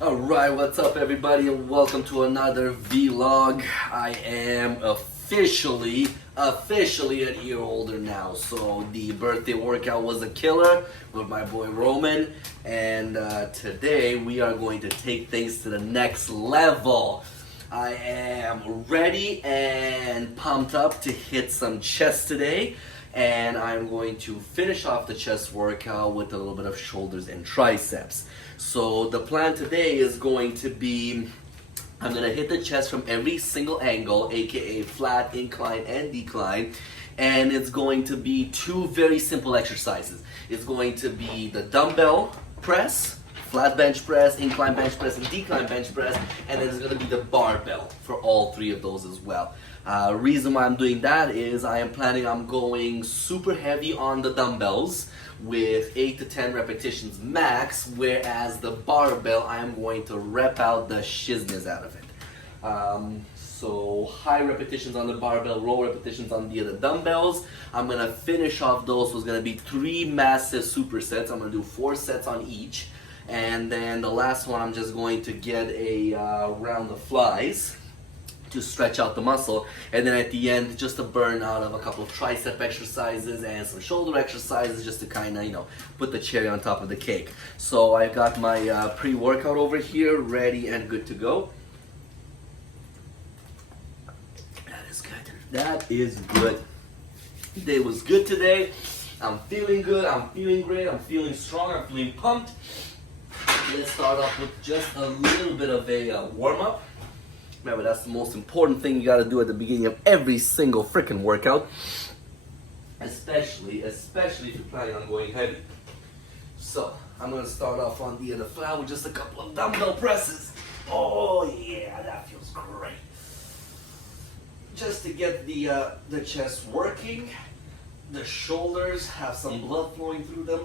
Alright, what's up everybody and welcome to another vlog. I am officially a year older now. So the birthday workout was a killer with my boy Roman, and today we are going to take things to the next level. I am ready and pumped up to hit some chest today, and I'm going to finish off the chest workout with a little bit of shoulders and triceps. So the plan today is going to be, I'm going to hit the chest from every single angle, aka flat, incline, and decline. And it's going to be two very simple exercises. It's going to be the dumbbell press, flat bench press, incline bench press, and decline bench press. And then it's going to be the barbell for all three of those as well. Reason why I'm doing that is I'm going super heavy on the dumbbells with 8 to 10 repetitions max, whereas the barbell I am going to rep out the shizness out of it. So high repetitions on the barbell, low repetitions on the other dumbbells. I'm gonna finish off those. So it's gonna be 3 massive supersets. I'm gonna do 4 sets on each, and then the last one I'm just going to get a round of flies to stretch out the muscle, and then at the end just a burn out of a couple of tricep exercises and some shoulder exercises just to kind of put the cherry on top of the cake. So I got my pre-workout over here ready and good to go. That is good. That is good. The day was good today. I'm feeling good, I'm feeling great, I'm feeling strong, I'm feeling pumped. Let's start off with just a little bit of a warm-up. Remember, that's the most important thing you gotta do at the beginning of every single freaking workout. Especially if you're planning on going heavy. So, I'm gonna start off on the flat with just a couple of dumbbell presses. Oh yeah, that feels great. Just to get the chest working, the shoulders have some blood flowing through them,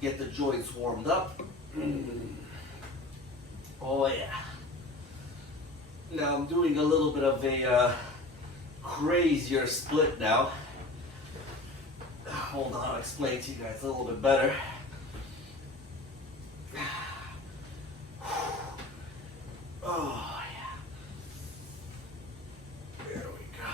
get the joints warmed up. Oh yeah. Now I'm doing a little bit of a crazier split now. Hold on, I'll explain to you guys a little bit better. Oh yeah. There we go.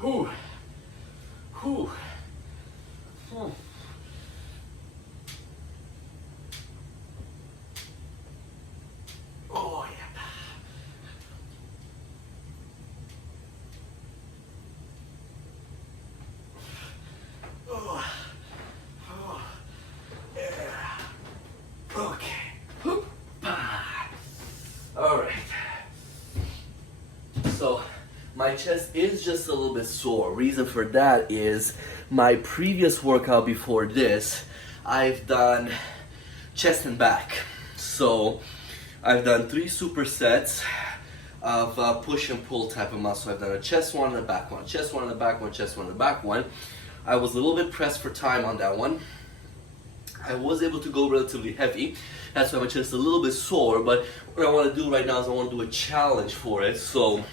Whew. Whew. Hmm. Oh yeah. Oh. Oh. Yeah. Okay. Whoop. All right. So my chest is just a little bit sore. Reason for that is my previous workout before this, I've done chest and back. So I've done 3 supersets of push and pull type of muscle. I've done a chest one and a back one, chest one and a back one, chest one and a back one. I was a little bit pressed for time on that one. I was able to go relatively heavy. That's why my chest is a little bit sore, but what I want to do right now is I want to do a challenge for it. So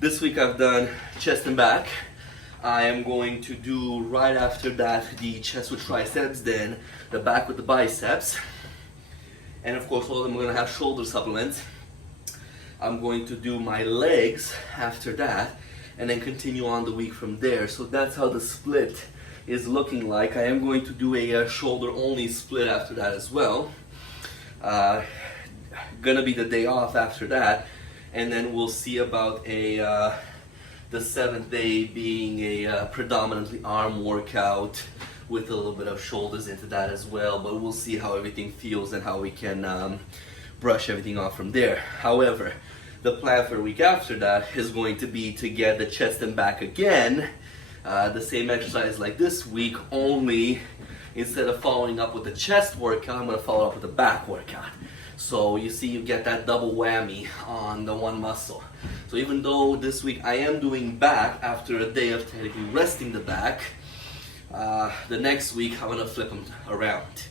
this week I've done chest and back. I am going to do right after that the chest with triceps, then the back with the biceps. And of course, all of them are going to have shoulder supplements. I'm going to do my legs after that, and then continue on the week from there. So that's how the split is looking like. I am going to do a shoulder only split after that as well. Gonna be the day off after that, and then we'll see about the 7th day being a predominantly arm workout with a little bit of shoulders into that as well, but we'll see how everything feels and how we can brush everything off from there. However, the plan for a week after that is going to be to get the chest and back again, the same exercise like this week, only instead of following up with the chest workout, I'm going to follow up with the back workout. So you see, you get that double whammy on the one muscle. So even though this week I am doing back after a day of technically resting the back, the next week I'm gonna flip them around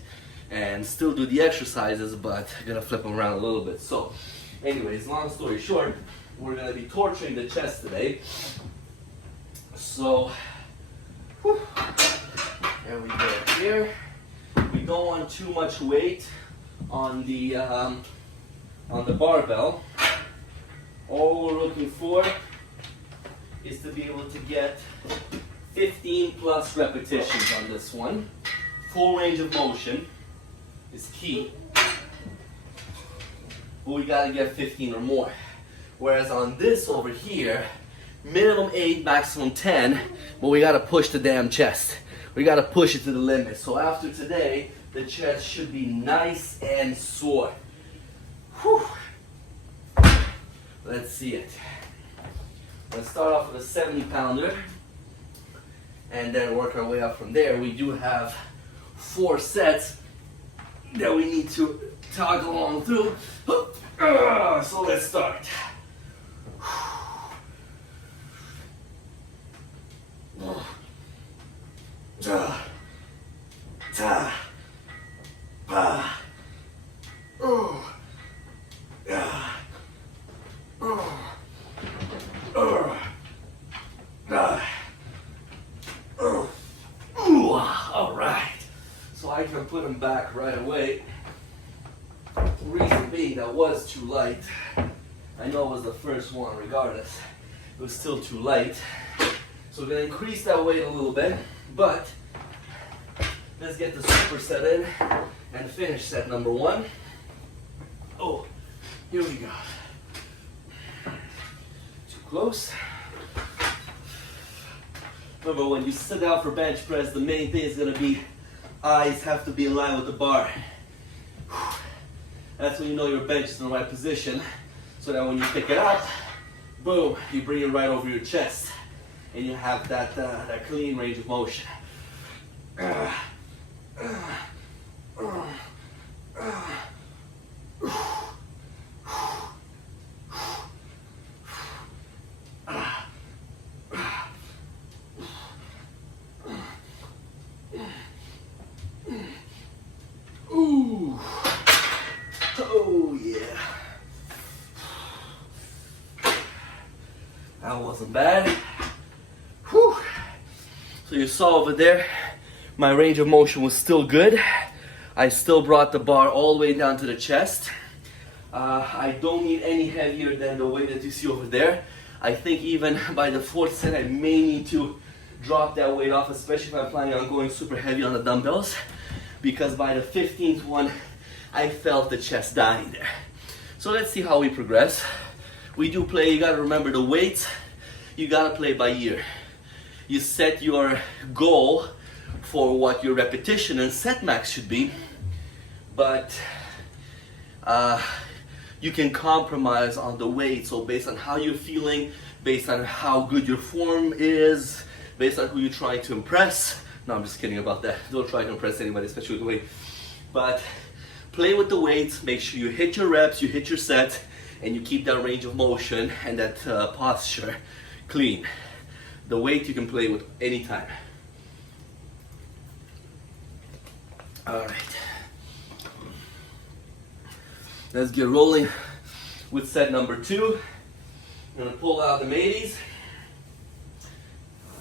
and still do the exercises, but I'm gonna flip them around a little bit. So anyways, long story short, we're gonna be torturing the chest today. So Whew. And we get here. We don't want too much weight on the barbell. All we're looking for is to be able to get 15 plus repetitions on this one. Full range of motion is key, but we gotta get 15 or more. Whereas on this over here, minimum 8, maximum 10, but we gotta push the damn chest. We gotta push it to the limit. So after today, the chest should be nice and sore. Whew. Let's see it. Let's start off with a 70 pounder and then work our way up from there. We do have 4 sets that we need to toggle along through. So let's start. All right, so I can put them back right away. Reason being, that was too light. I know it was the first one, regardless. It was still too light. So we're gonna increase that weight a little bit, but let's get the superset in and finish set number 1. Oh, here we go. Too close. Remember, when you sit down for bench press, the main thing is gonna be eyes have to be in line with the bar. That's when you know your bench is in the right position, so that when you pick it up, boom, you bring it right over your chest, and you have that clean range of motion. Ooh. Oh yeah. That wasn't bad. Whew. So you saw over there, my range of motion was still good. I still brought the bar all the way down to the chest. I don't need any heavier than the weight that you see over there. I think even by the 4th set, I may need to drop that weight off, especially if I'm planning on going super heavy on the dumbbells, because by the 15th one, I felt the chest dying there. So let's see how we progress. We do play, you gotta remember the weights, you gotta play by ear. You set your goal for what your repetition and set max should be, but you can compromise on the weight. So based on how you're feeling, based on how good your form is, based on who you're trying to impress. No, I'm just kidding about that. Don't try to impress anybody, especially with the weight. But play with the weights, make sure you hit your reps, you hit your sets, and you keep that range of motion and that posture clean. The weight you can play with anytime. All right. Let's get rolling with set number 2. I'm gonna pull out the mateys.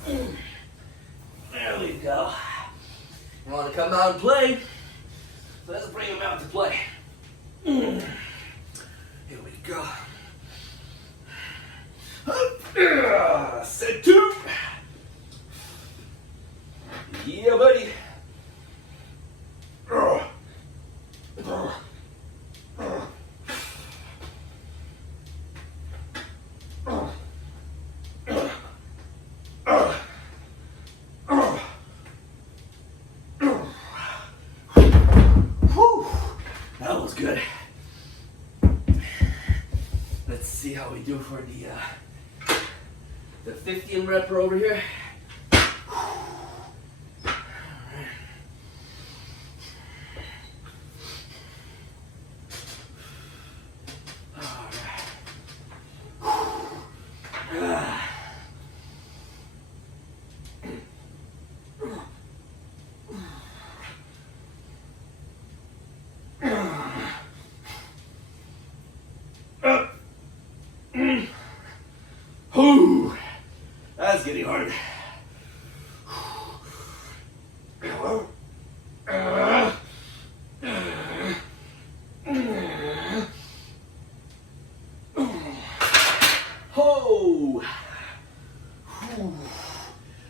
There we go. You wanna come out and play? So let's bring them out to play. Here we go. Set 2. Yeah, buddy. That was good. Let's see how we do for the 15 repper over here. Ooh, that's getting hard. Whew. Whew.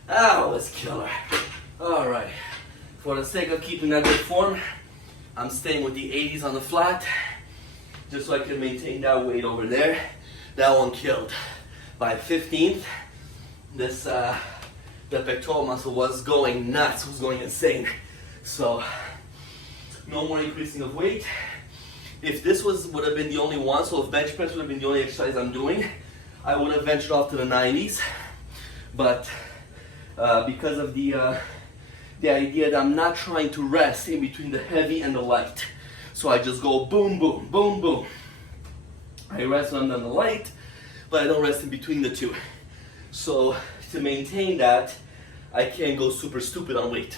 That was killer. All right, for the sake of keeping that good form, I'm staying with the 80s on the flat, just so I can maintain that weight over there. That one killed. By 15th, this the pectoral muscle was going nuts, was going insane. So no more increasing of weight. If this would have been the only one, so if bench press would have been the only exercise I'm doing, I would have ventured off to the 90s. But because of the idea that I'm not trying to rest in between the heavy and the light, so I just go boom, boom, boom, boom. I rest when I'm on the light, but I don't rest in between the two. So to maintain that, I can't go super stupid on weight.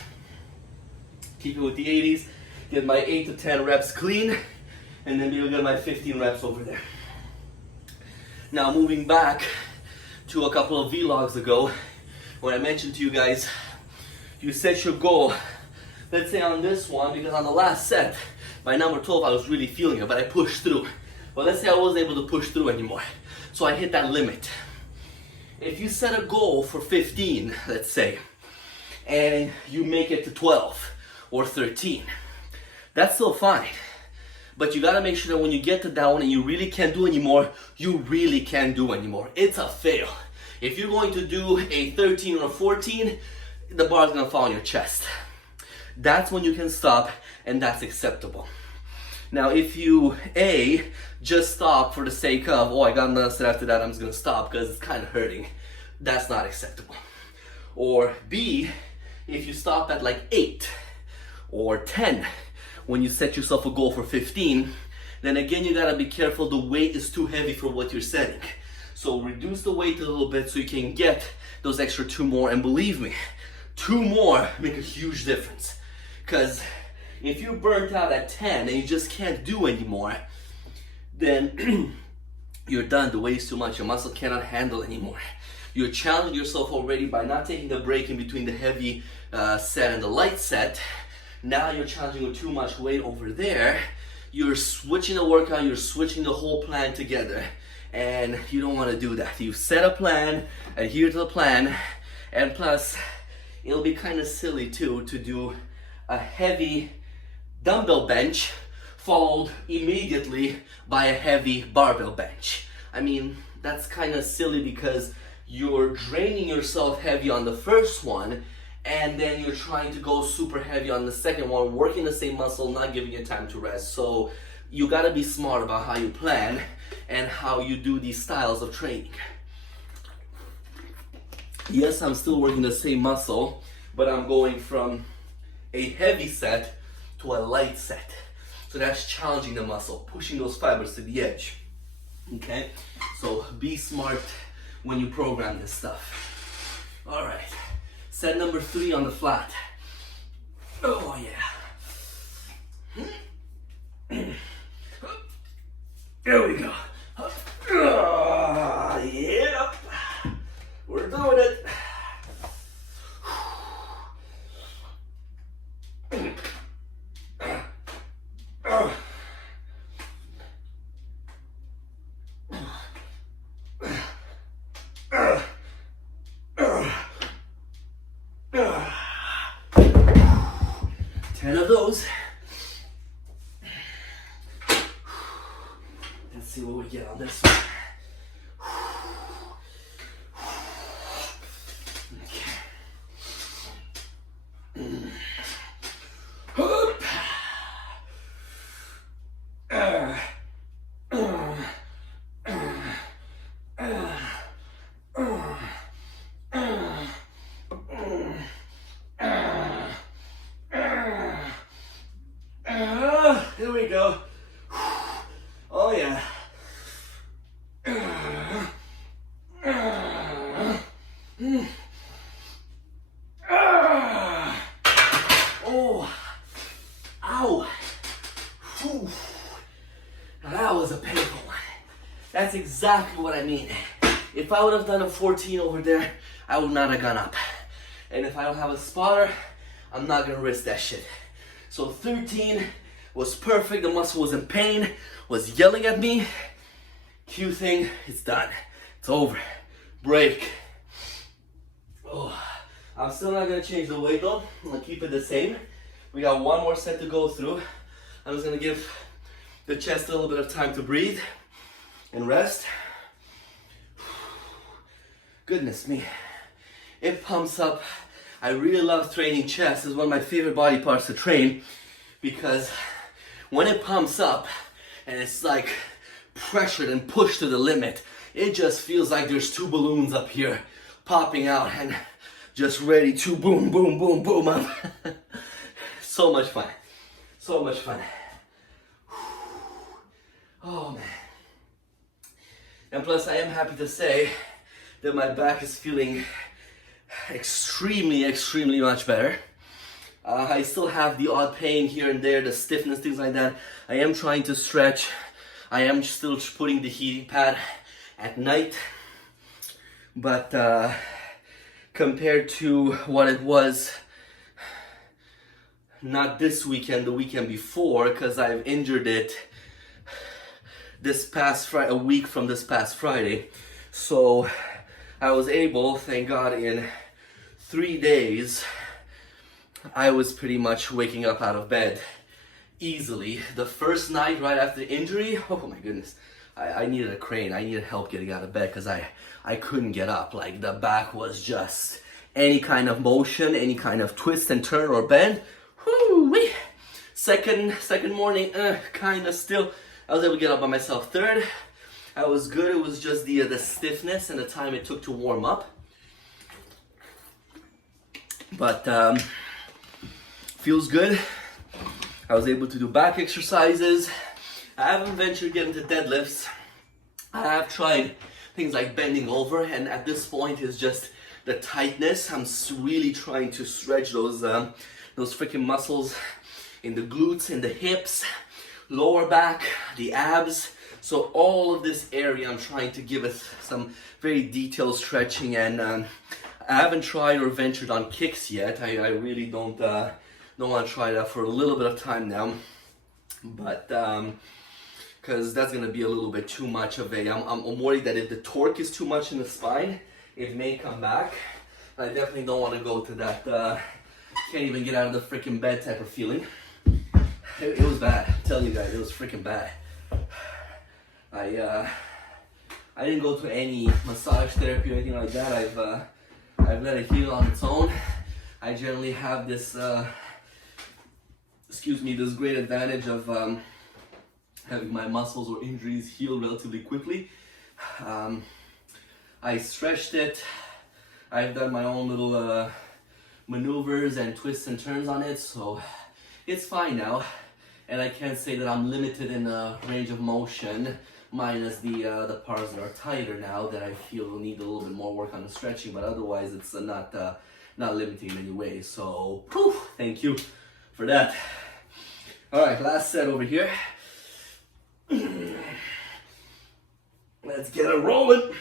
Keep it with the 80s, get my 8 to 10 reps clean, and then maybe get my 15 reps over there. Now moving back to a couple of vlogs ago, when I mentioned to you guys, you set your goal, let's say on this one, because on the last set, by number 12 I was really feeling it, but I pushed through. But let's say I wasn't able to push through anymore, so I hit that limit. If you set a goal for 15, let's say, and you make it to 12 or 13, that's still fine. But you gotta make sure that when you get to that one and you really can't do anymore, you really can't do anymore. It's a fail. If you're going to do a 13 or a 14, the bar's gonna fall on your chest. That's when you can stop, and that's acceptable. Now, if you just stop for the sake of, oh, I got another set after that, I'm just gonna stop because it's kind of hurting, that's not acceptable. Or B, if you stop at like 8 or 10, when you set yourself a goal for 15, then again you gotta be careful, the weight is too heavy for what you're setting. So reduce the weight a little bit so you can get those extra 2 more, and believe me, 2 more make a huge difference. Because if you're burnt out at 10 and you just can't do anymore, then you're done. The weight's too much, your muscle cannot handle anymore. You're challenging yourself already by not taking a break in between the heavy set and the light set. Now you're challenging with too much weight over there. You're switching the workout, you're switching the whole plan together, and you don't want to do that. You set a plan, adhere to the plan, and plus it'll be kind of silly too to do a heavy dumbbell bench followed immediately by a heavy barbell bench. I mean, that's kind of silly because you're draining yourself heavy on the first one, and then you're trying to go super heavy on the second one, working the same muscle, not giving it time to rest. So you gotta be smart about how you plan and how you do these styles of training. Yes, I'm still working the same muscle, but I'm going from a heavy set to a light set. So that's challenging the muscle, pushing those fibers to the edge. Okay? So be smart when you program this stuff. All right. Set number 3 on the flat. Oh yeah. There we go. Yep. We're doing it. Let's see what we get on this one. Here we go. Oh yeah. Oh, ow. Whew. Now that was a painful one. That's exactly what I mean. If I would have done a 14 over there, I would not have gone up. And if I don't have a spotter, I'm not gonna risk that shit. So 13 was perfect, the muscle was in pain, was yelling at me. Cue thing, it's done. It's over. break. Oh, I'm still not gonna change the weight though. I'm gonna keep it the same. We got one more set to go through. I'm just gonna give the chest a little bit of time to breathe and rest. Goodness me, it pumps up. I really love training chest. It's one of my favorite body parts to train because when it pumps up and it's like pressured and pushed to the limit, it just feels like there's two balloons up here popping out and just ready to boom, boom, boom, boom up. So much fun. So much fun. Oh man. And plus I am happy to say that my back is feeling extremely, extremely much better. I still have the odd pain here and there, the stiffness, things like that. I am trying to stretch. I am still putting the heating pad at night. But compared to what it was, not this weekend, the weekend before, because I've injured it this past Friday, a week from this past Friday. So I was able, thank God, in 3 days, I was pretty much waking up out of bed easily. The first night right after the injury, oh my goodness, I needed a crane. I needed help getting out of bed because I couldn't get up. Like the back was just any kind of motion, any kind of twist and turn or bend. Whoo-wee. Second morning, kind of still. I was able to get up by myself. Third, I was good. It was just the stiffness and the time it took to warm up. But feels good. I was able to do back exercises. I haven't ventured getting into deadlifts. I have tried things like bending over, and at this point it's just the tightness. I'm really trying to stretch those freaking muscles in the glutes, in the hips, lower back, the abs. So all of this area I'm trying to give it some very detailed stretching, and I haven't tried or ventured on kicks yet. I really don't want to try that for a little bit of time now, but because that's gonna be a little bit too much of a. I'm worried that if the torque is too much in the spine, it may come back. I definitely don't want to go to that can't even get out of the freaking bed type of feeling. It was bad. I'm telling you guys, it was freaking bad. I didn't go to any massage therapy or anything like that. I've let it heal on its own. I generally have this this great advantage of having my muscles or injuries heal relatively quickly. I stretched it. I've done my own little maneuvers and twists and turns on it, so it's fine now. And I can't say that I'm limited in range of motion, minus the parts that are tighter now that I feel will need a little bit more work on the stretching, but otherwise it's not limiting in any way. So, whew, thank you for that. All right, last set over here. Let's get it rolling.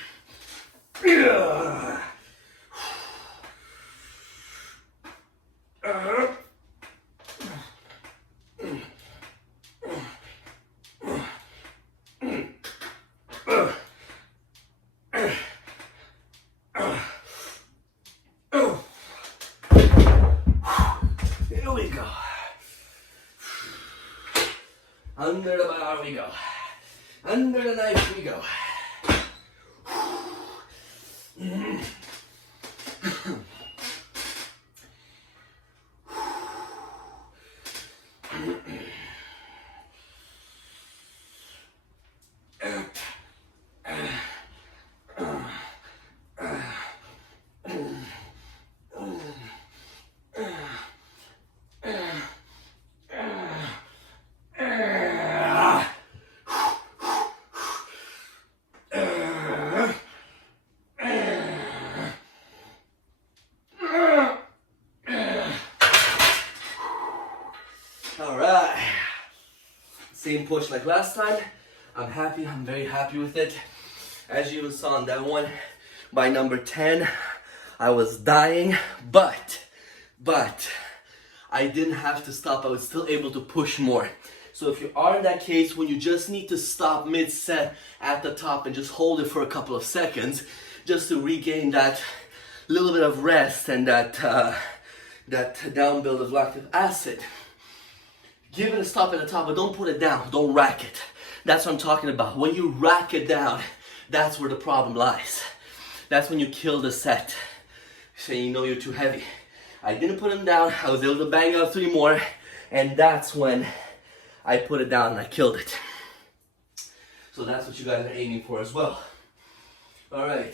Here we go. Under the bar we go. Under the knife we go. Alright, same push like last time. I'm happy, I'm very happy with it. As you even saw on that one, by number 10, I was dying, but I didn't have to stop. I was still able to push more. So if you are in that case when you just need to stop mid-set at the top and just hold it for a couple of seconds, just to regain that little bit of rest and that down build of lactic acid. Give it a stop at the top, but don't put it down. Don't rack it. That's what I'm talking about. When you rack it down, that's where the problem lies. That's when you kill the set. So you know you're too heavy. I didn't put them down. I was able to bang out 3 more, and that's when I put it down and I killed it. So that's what you guys are aiming for as well. All right,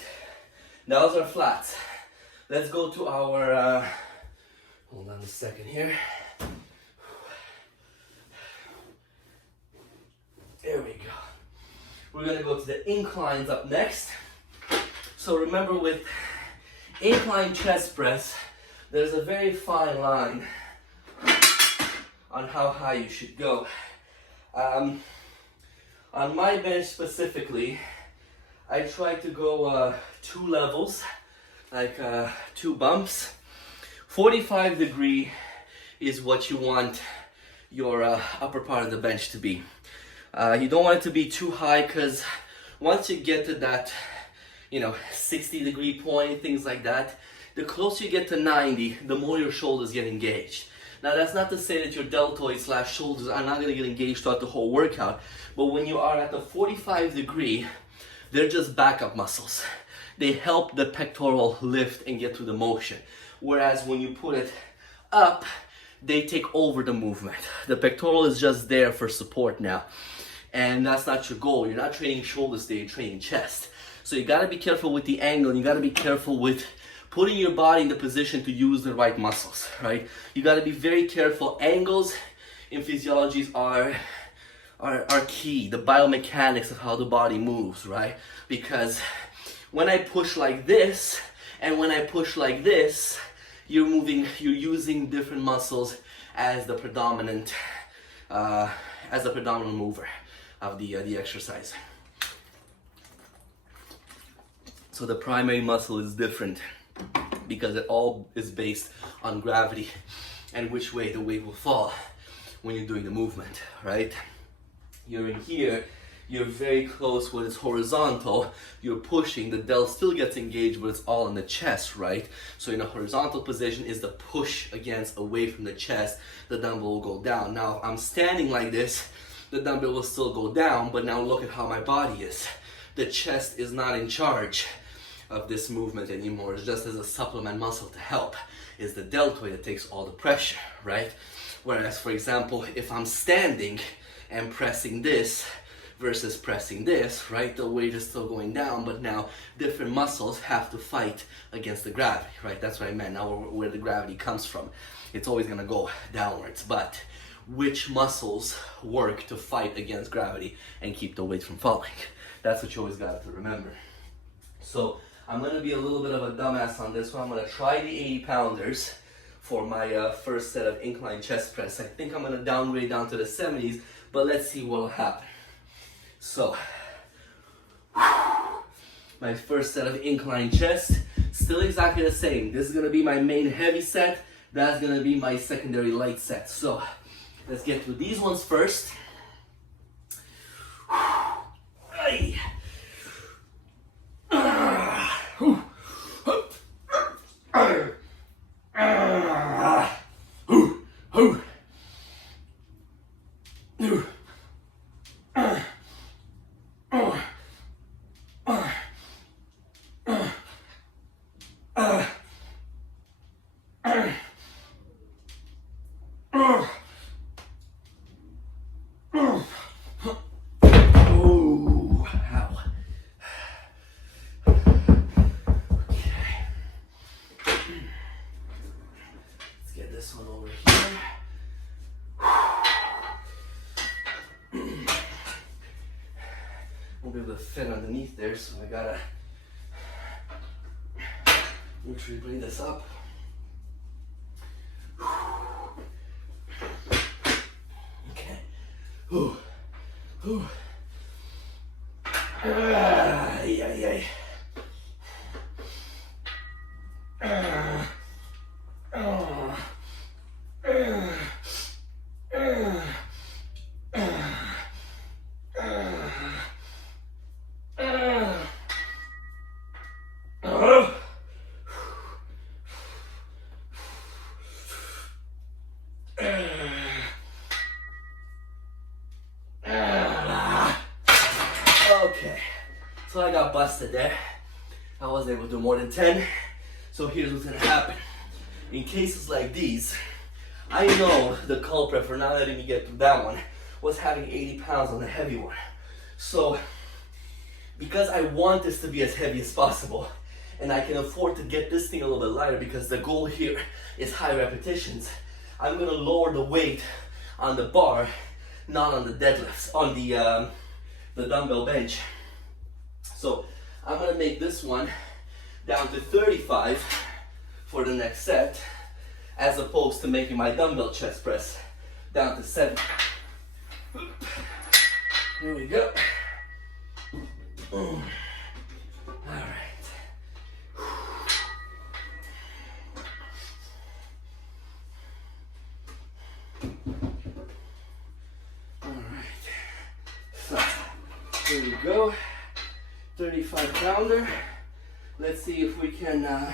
those are flats. Let's go to our, hold on a second here. There we go. We're gonna go to the inclines up next. So remember, with incline chest press, there's a very fine line on how high you should go. On my bench specifically, I try to go 2 levels, like 2 bumps. 45 degree is what you want your upper part of the bench to be. You don't want it to be too high, because once you get to that, 60 degree point, things like that, the closer you get to 90, the more your shoulders get engaged. Now that's not to say that your deltoids / shoulders are not going to get engaged throughout the whole workout, but when you are at the 45 degree, they're just backup muscles. They help the pectoral lift and get through the motion. Whereas when you put it up, they take over the movement. The pectoral is just there for support now. And that's not your goal. You're not training shoulders today, you're training chest. So you gotta be careful with the angle, and you gotta be careful with putting your body in the position to use the right muscles, right? You gotta be very careful. Angles in physiologies are key. The biomechanics of how the body moves, right? Because when I push like this, and when I push like this, you're using different muscles as the predominant mover of the exercise. So the primary muscle is different because it all is based on gravity and which way the weight will fall when you're doing the movement, right? You're in here, you're very close when it's horizontal, you're pushing, the delt still gets engaged, but it's all in the chest, right? So in a horizontal position is the push against away from the chest, the dumbbell will go down. Now if I'm standing like this, the dumbbell will still go down, but now look at how my body is. The chest is not in charge of this movement anymore. It's just as a supplement muscle to help. It's the deltoid that takes all the pressure, right? Whereas, for example, if I'm standing and pressing this versus pressing this, right, the weight is still going down, but now different muscles have to fight against the gravity, right? That's what I meant. Now where the gravity comes from, it's always gonna go downwards, but which muscles work to fight against gravity and keep the weight from falling? That's what you always got to remember. So I'm gonna be a little bit of a dumbass on this one. I'm gonna try the 80 pounders for my first set of incline chest press. I think I'm gonna downgrade down to the 70s, but let's see what'll happen. So, my first set of incline chest, still exactly the same. This is gonna be my main heavy set. That's gonna be my secondary light set. So, let's get through these ones first. This one over here. Won't be able to fit underneath there, so I gotta literally bring this up. Okay. Ooh. Ooh. Yeah. busted there. I wasn't able to do more than 10. So here's what's gonna happen. In cases like these, I know the culprit for not letting me get through that one was having 80 pounds on the heavy one. So, because I want this to be as heavy as possible, and I can afford to get this thing a little bit lighter because the goal here is high repetitions, I'm gonna lower the weight on the bar, not on the deadlifts, on the dumbbell bench. So I'm gonna make this one down to 35 for the next set, as opposed to making my dumbbell chest press down to 7. Here we go. All right. All right. So here we go. 35 pounder. Let's see if we can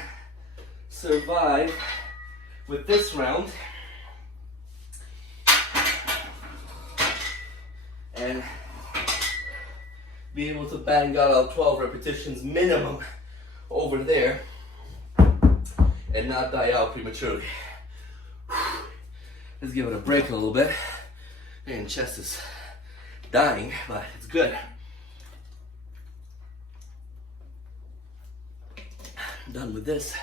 survive with this round. And be able to bang out all 12 repetitions minimum over there and not die out prematurely. Let's give it a break a little bit. Man, chest is dying, but it's good. I'm done with this.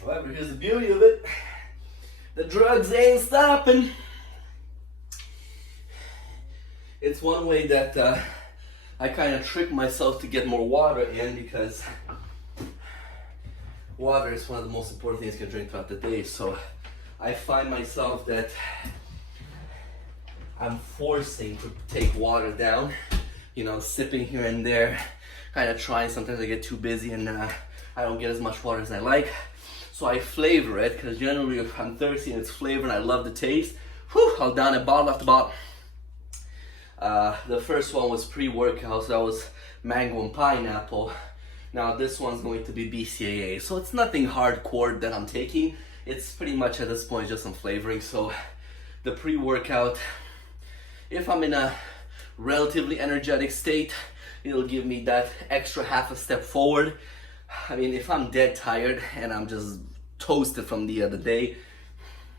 However, here's the beauty of it. The drugs ain't stopping. It's one way that I kind of trick myself to get more water in, because water is one of the most important things you can drink throughout the day. So I find myself that I'm forcing to take water down, you know, sipping here and there, kind of trying. Sometimes I get too busy and I don't get as much water as I like. So I flavor it, because generally if I'm thirsty and it's flavored and I love the taste, I'll down a bottle after bottle. The first one was pre-workout, so that was mango and pineapple. Now this one's going to be BCAA, so it's nothing hardcore that I'm taking. It's pretty much at this point just some flavoring. So the pre-workout, if I'm in a relatively energetic state, it'll give me that extra half a step forward. I mean, if I'm dead tired and I'm just toasted from the other day,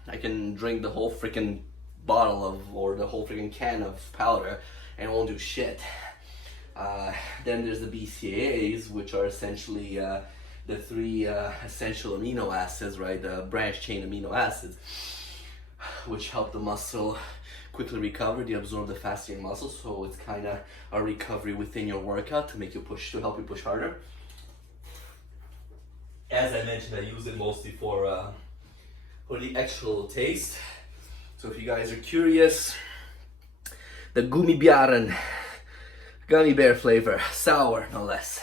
I can drink the whole freaking bottle of, or the whole freaking can of powder and it won't do shit. Then there's the BCAAs, which are essentially the 3 essential amino acids, right? The branch chain amino acids, which help the muscle quickly recover. They absorb the fat in your muscles, so it's kind of a recovery within your workout to make you push, to help you push harder. As I mentioned, I use it mostly for the extra little taste. So if you guys are curious, the gummy bear flavor, sour no less.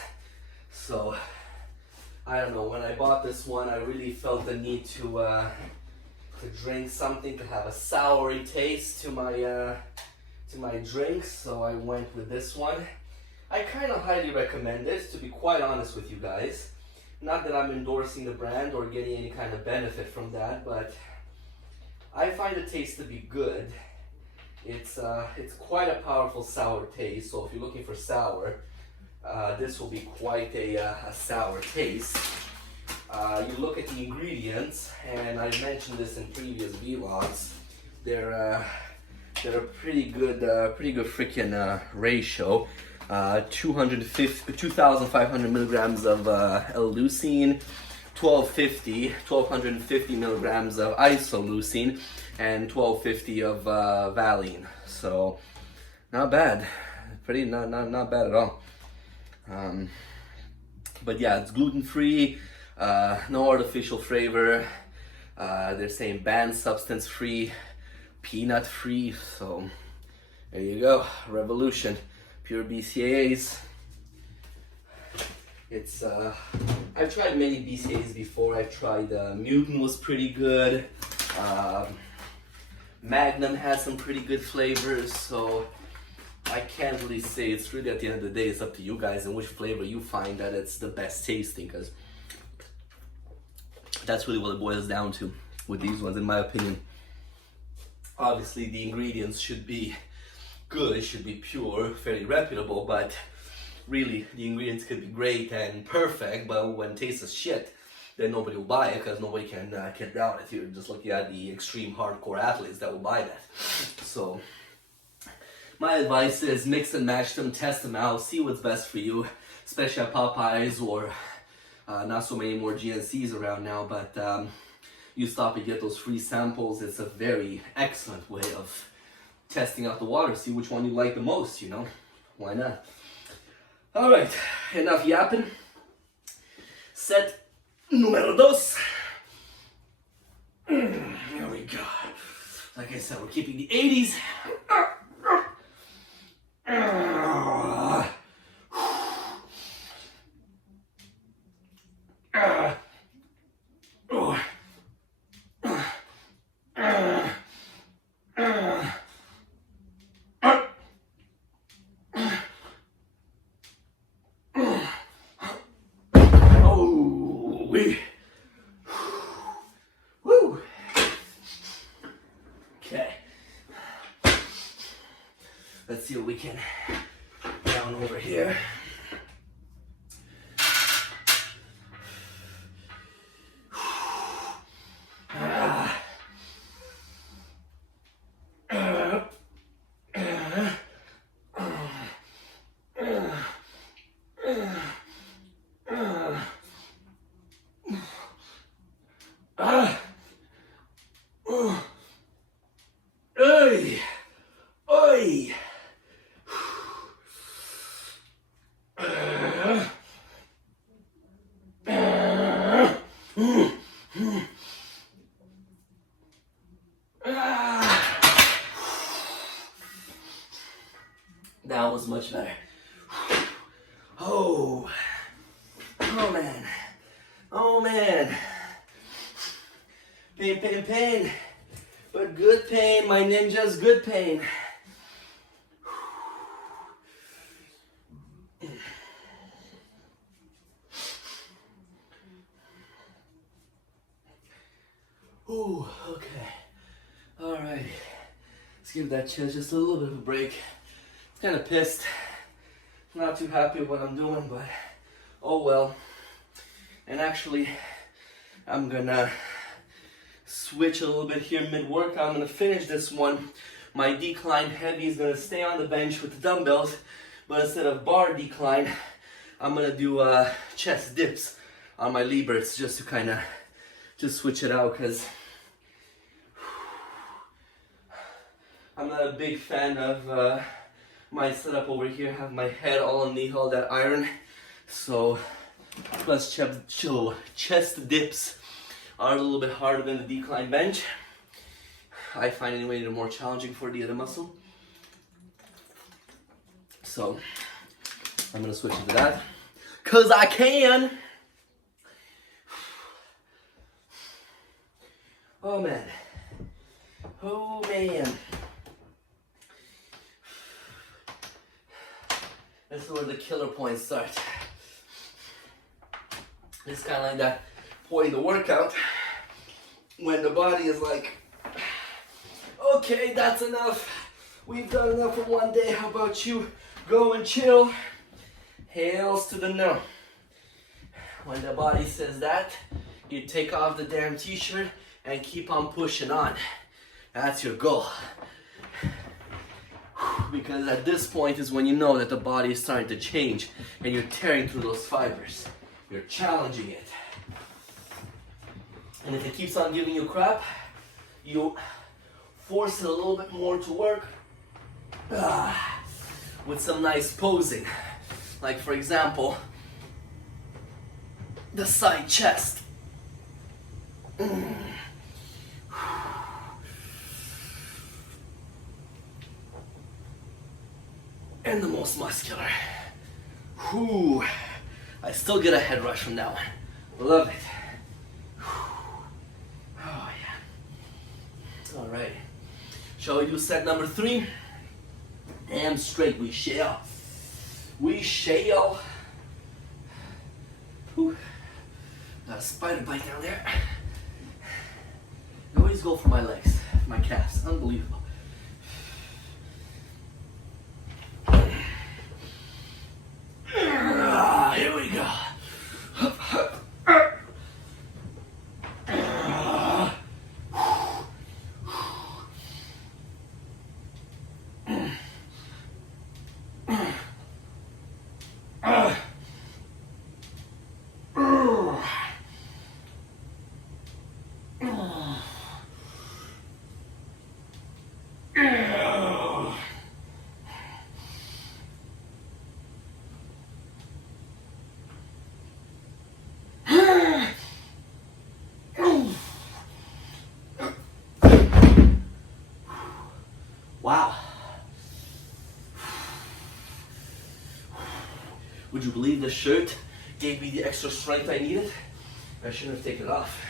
So I don't know, when I bought this one, I really felt the need to drink something to have a soury taste to my drinks. So I went with this one. I kind of highly recommend this, to be quite honest with you guys. Not that I'm endorsing the brand or getting any kind of benefit from that, but I find the taste to be good. It's quite a powerful sour taste, so if you're looking for sour, this will be quite a sour taste. You look at the ingredients, and I mentioned this in previous vlogs. They're a pretty good freaking ratio. 2,500 milligrams of L-leucine, 1,250 milligrams of isoleucine, and 1,250 of valine. So not bad, not bad at all. But yeah, it's gluten-free, no artificial flavor. They're saying banned substance-free, peanut-free. So there you go, revolution. Pure BCAAs. It's I've tried many BCAAs before. I've tried Mutant was pretty good. Magnum has some pretty good flavors, so I can't really say. It's really, at the end of the day, it's up to you guys and which flavor you find that it's the best tasting, because that's really what it boils down to. with these ones, in my opinion. Obviously, the ingredients should be good, it should be pure, fairly reputable, but really, the ingredients could be great and perfect, but when it tastes shit, then nobody will buy it because nobody can down it. You're just looking at the extreme hardcore athletes that will buy that. So, my advice is mix and match them, test them out, see what's best for you, especially at Popeyes or not so many more GNCs around now, but you stop and get those free samples. It's a very excellent way of testing out the water, see which one you like the most, you know? Why not? All right, enough yapping. Set número 2. Here we go. Like I said, we're keeping the 80s. Let's see what we can down over here. That was much better. Oh man. Oh man. Pain, pain, pain. But good pain, my ninja's good pain. Ooh, okay. All right. Let's give that chest just a little bit of a break. Kind of pissed. Not too happy with what I'm doing, but oh well. And actually, I'm gonna switch a little bit here mid-workout. I'm gonna finish this one. My decline heavy is gonna stay on the bench with the dumbbells, but instead of bar decline, I'm gonna do chest dips on my Liberts just to kind of just switch it out, because I'm not a big fan of my setup over here. Have my head all underneath all that iron, so plus chest dips are a little bit harder than the decline bench. I find anyway they're more challenging for the other muscle, so I'm gonna switch into that cause I can. Oh man, oh man. This is where the killer points start. It's kind of like that point in the workout when the body is like, okay, that's enough. We've done enough for one day. How about you go and chill? Hails to the no. When the body says that, you take off the damn t-shirt and keep on pushing on. That's your goal. Because at this point is when you know that the body is starting to change and you're tearing through those fibers. You're challenging it. And if it keeps on giving you crap, you force it a little bit more to work with some nice posing. Like for example, the side chest. And the most muscular. Whew. I still get a head rush from that one. Love it. Oh yeah. All right. Shall we do set number 3? Damn straight we shall. We shall. Whew. Got a spider bite down there. always go for my legs, my calves. Unbelievable. Here we go. Wow. Would you believe this shirt gave me the extra strength I needed? I shouldn't have taken it off.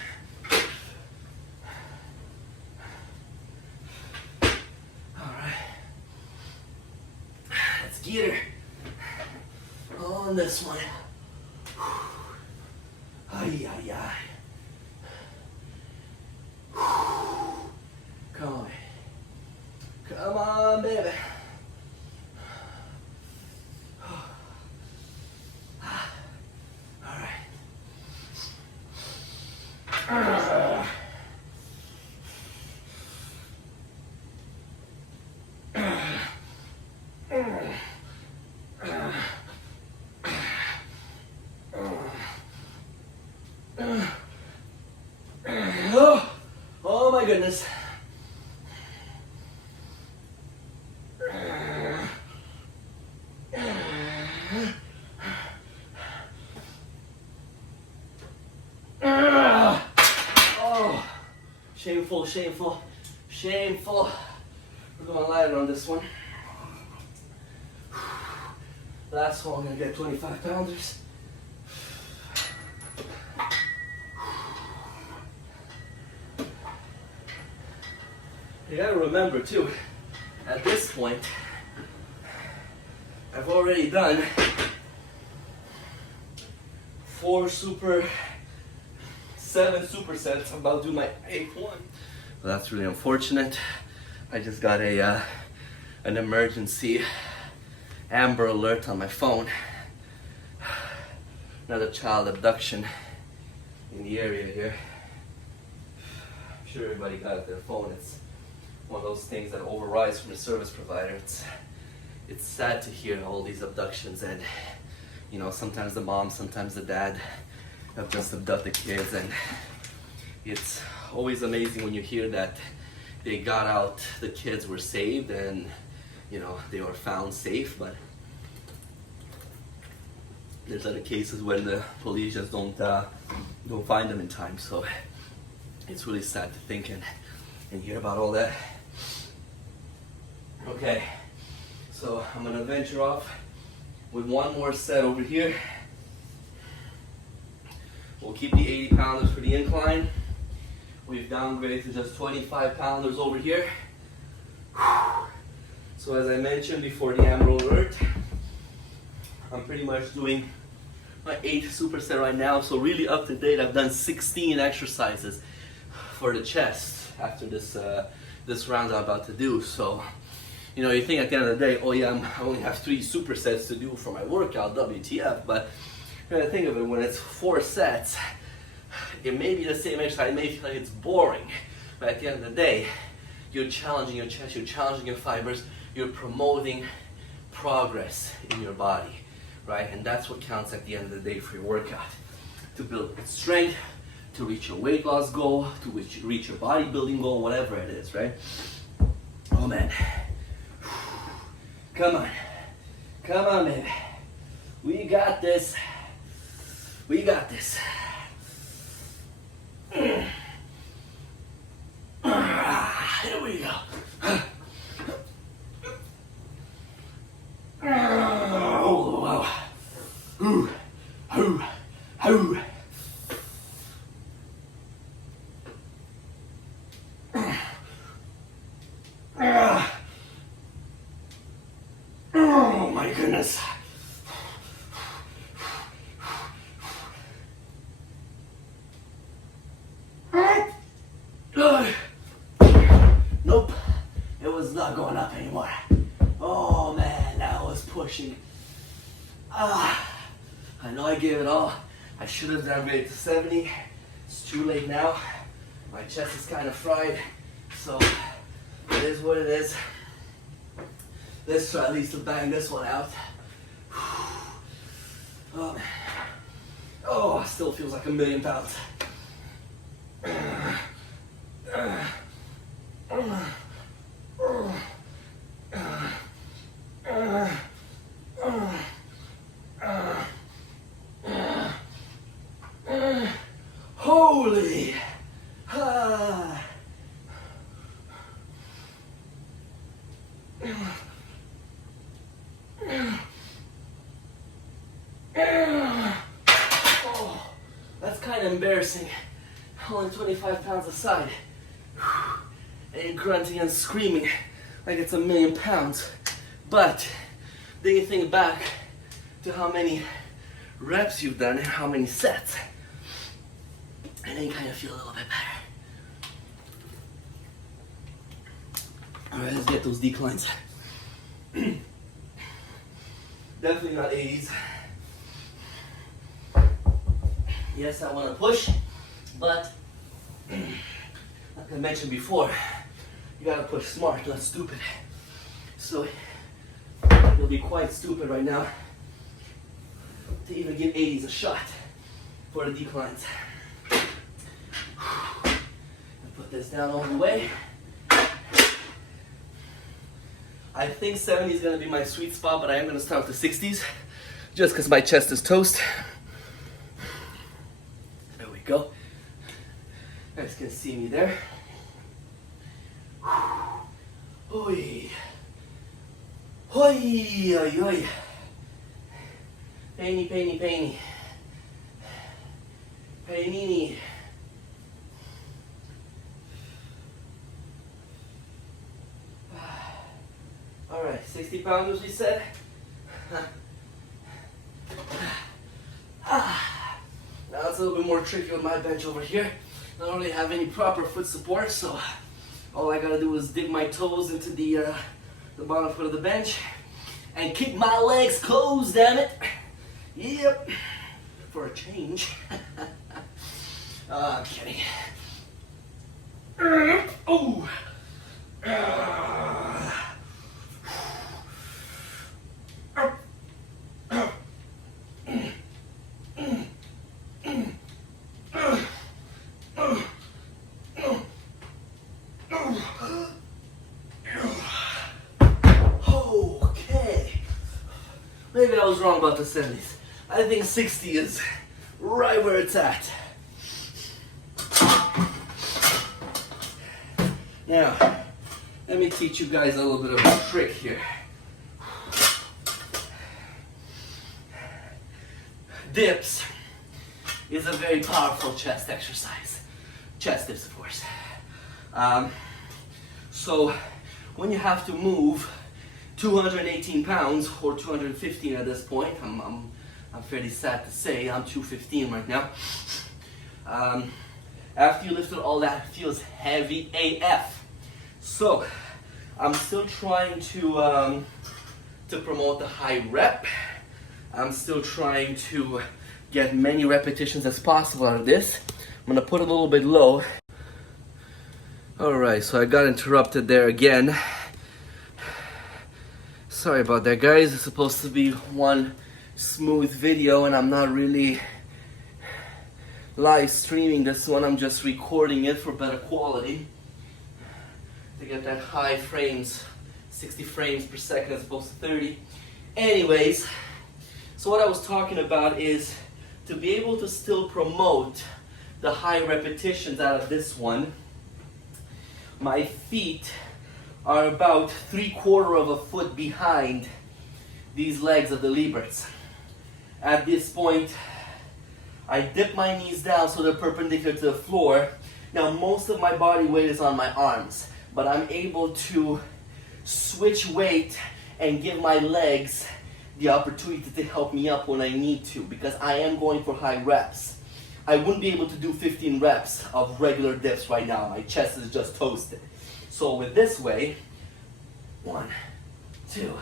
Alright. Let's get her on this one. Ay, ay, ay. Come on. Come on, baby. All right. Oh my goodness. Oh, shameful, shameful, shameful. We're going lighter on this one. Last one, I'm gonna get 25 pounders. You gotta remember too, at this point, I've already done 7 supersets. I'm about to do my 8th one. Well, that's really unfortunate. I just got an emergency Amber Alert on my phone. Another child abduction in the area here. I'm sure everybody got their phone. It's one of those things that overrides from the service provider. It's sad to hear all these abductions, and you know, sometimes the mom, sometimes the dad have just abducted kids, and it's always amazing when you hear that they got out, the kids were saved, and you know, they were found safe. But there's other cases when the police just don't find them in time. So it's really sad to think and hear about all that. Okay, so I'm gonna venture off with one more set over here. We'll keep the 80 pounders for the incline. We've downgraded to just 25 pounders over here. So as I mentioned before the Amber Alert, I'm pretty much doing my 8th superset right now. So really up to date, I've done 16 exercises for the chest after this round I'm about to do. So, you know, you think at the end of the day, oh yeah, I only have 3 supersets to do for my workout, WTF, but you know, think of it, when it's 4 sets, it may be the same exercise, it may feel like it's boring, but at the end of the day, you're challenging your chest, you're challenging your fibers, you're promoting progress in your body, right? And that's what counts at the end of the day for your workout. To build strength, to reach your weight loss goal, to reach your bodybuilding goal, whatever it is, right? Oh man. Come on. Come on, baby. We got this. We got this. Here we go. Oh, wow. Ooh, ooh, ooh. Oh my goodness. going up anymore. Oh man, that was pushing. I know I gave it all. I should have downgraded to 70. It's too late now. My chest is kind of fried, so it is what it is. Let's try at least to bang this one out. Oh, it still feels like 1,000,000 pounds. Holy! Oh, that's kind of embarrassing. Only 25 pounds aside. And you're grunting and screaming like it's 1,000,000 pounds. But then you think back to how many reps you've done and how many sets. And then you kind of feel a little bit better. Alright, let's get those declines. Definitely not 80s. Yes, I want to push, but like I mentioned before, you gotta push smart, not stupid. So you'll be quite stupid right now to even give 80s a shot for the declines. Put this down all the way. I think 70 is gonna be my sweet spot, but I am gonna start with the 60s just because my chest is toast. There we go. You guys can see me there. Oi. Oi, oi, oi. Painy, painy, painy. Painini. All right, 60 pounders we said. Now it's a little bit more tricky with my bench over here. I don't really have any proper foot support, so all I gotta do is dig my toes into the bottom foot of the bench and keep my legs closed, damn it. Yep, for a change. I'm kidding. Oh. Okay. Maybe I was wrong about the 70s. I think 60 is right where it's at. Now, let me teach you guys a little bit of a trick here. Dips is a very powerful chest exercise. Chest dips, of course. So when you have to move 218 pounds or 215 at this point, I'm fairly sad to say I'm 215 right now. After you lifted all that, it feels heavy AF. So I'm still trying to promote the high rep. I'm still trying to get many repetitions as possible out of this. I'm gonna put it a little bit low. Alright, so I got interrupted there again. Sorry about that, guys. It's supposed to be one smooth video and I'm not really live streaming this one. I'm just recording it for better quality to get that high frames, 60 frames per second as opposed to 30. Anyways, so what I was talking about is to be able to still promote the high repetitions out of this one. My feet are about 3/4 of a foot behind these legs of the Liberts. At this point, I dip my knees down so they're perpendicular to the floor. Now most of my body weight is on my arms, but I'm able to switch weight and give my legs the opportunity to help me up when I need to, because I am going for high reps. I wouldn't be able to do 15 reps of regular dips right now. My chest is just toasted. So with this way, 1, 2,